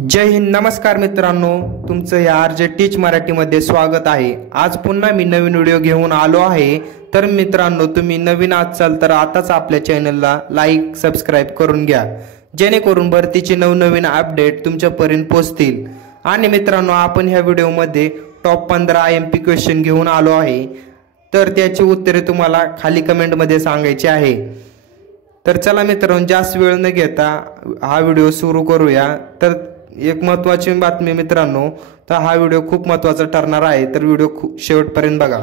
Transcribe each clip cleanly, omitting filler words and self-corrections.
जय हिंद, नमस्कार मित्रांनो, तुमचं या आरजे टीच मराठीमध्ये स्वागत आहे। आज पुन्हा मी नवीन व्हिडिओ घेऊन आलो आहे। तर मित्रांनो, तुम्ही नवीन असाल तर आताच आपल्या चॅनलला लाईक सबस्क्राइब करून घ्या, जेणेकरून भरतीचे नवनवीन अपडेट तुमच्यापर्यंत पोहोचतील। आणि मित्रांनो, आपण ह्या व्हिडिओमध्ये टॉप 15 IMP क्वेश्चन घेऊन आलो आहे, तर त्याची उत्तरे तुम्हाला खाली कमेंटमध्ये सांगायची आहे। तर चला मित्रांनो, जास्त वेळ न घेता हा व्हिडिओ सुरू करूया। तर एक महत्त्वाची बातमी मित्रांनो, तर हा व्हिडिओ खूप महत्त्वाचा ठरणार आहे, तर व्हिडिओ शेवटपर्यंत बघा।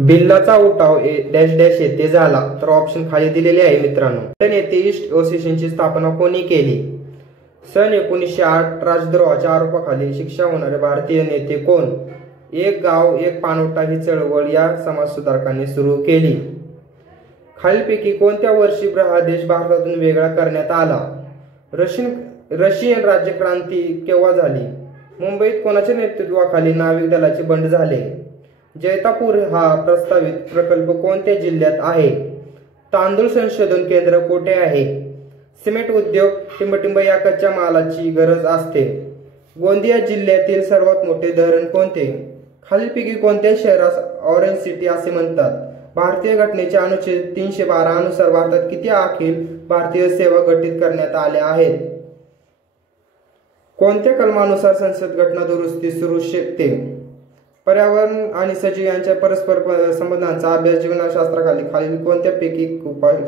बिल्लाचा उठाव डॅश डॅश येथे झाला, तर ऑप्शन खाली दिलेले आहे मित्रांनो। सन येथे ईस्ट असोसिएशनची स्थापना कोणी केली? सन 1908 राजद्रोहाच्या आरोपाखाली शिक्षा होणारे भारतीय नेते कोण? एक गाव एक पाणवठा ही चळवळ या समाजसुधारकांनी सुरू केली। खालीलपैकी कोणत्या वर्षी हा देश भारतातून वेगळा करण्यात आला? रशियन राज्यक्रांती केव्हा झाली? मुंबईत कोणाच्या नेतृत्वाखाली नाविक दलाचे बंड झाले? जैतापूर हा प्रस्तावित प्रकल्प कोणत्या जिल्ह्यात आहे? तांदूळ संशोधन केंद्र कोठे आहे? सिमेंट उद्योग टिंबटिंब या कच्च्या मालाची गरज असते। गोंदिया जिल्ह्यातील सर्वात मोठे धरण कोणते? खालीलपैकी कोणत्या शहरास ऑरेंज सिटी असे म्हणतात? भारतीय घटनेच्या अनुच्छेद 312 अनुसार भारतात किती अखिल भारतीय सेवा गठीत करण्यात आल्या आहेत? कोणत्या कलमानुसार संसद घटना दुरुस्ती सुरू शकते? पर्यावरण आणि सजीव यांच्या परस्पर संबंधांचा अभ्यास जीवशास्त्राखाली खालील कोणत्यापैकी उपाय